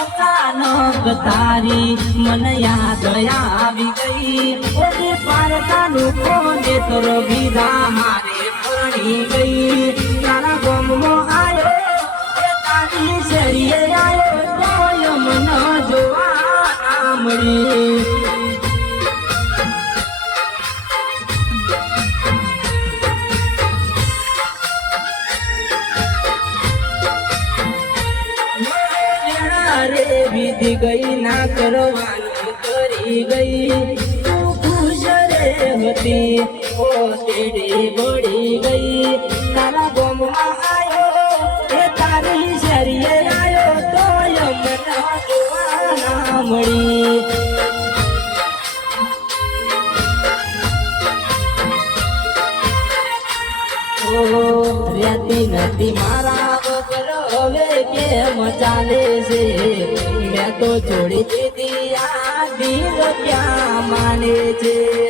અચાનક તારી મને યાદ આવી ગઈ. ઓને પારતાનું કોને તરબી રા મારે ભણી રે વિધિ ગઈ ના કરવાનું કરી ગઈ. તું ખુશ રે હતી, ઓ તેડી બળી ગઈ. તારા ગમમાં આવ્યો એ તારી શરીએ આવ્યો તો યમના જોવા ના રહેતી નથી મારા હવે છે. મેં તો છોડી દીધી આ દિલ ક્યાં માને છે?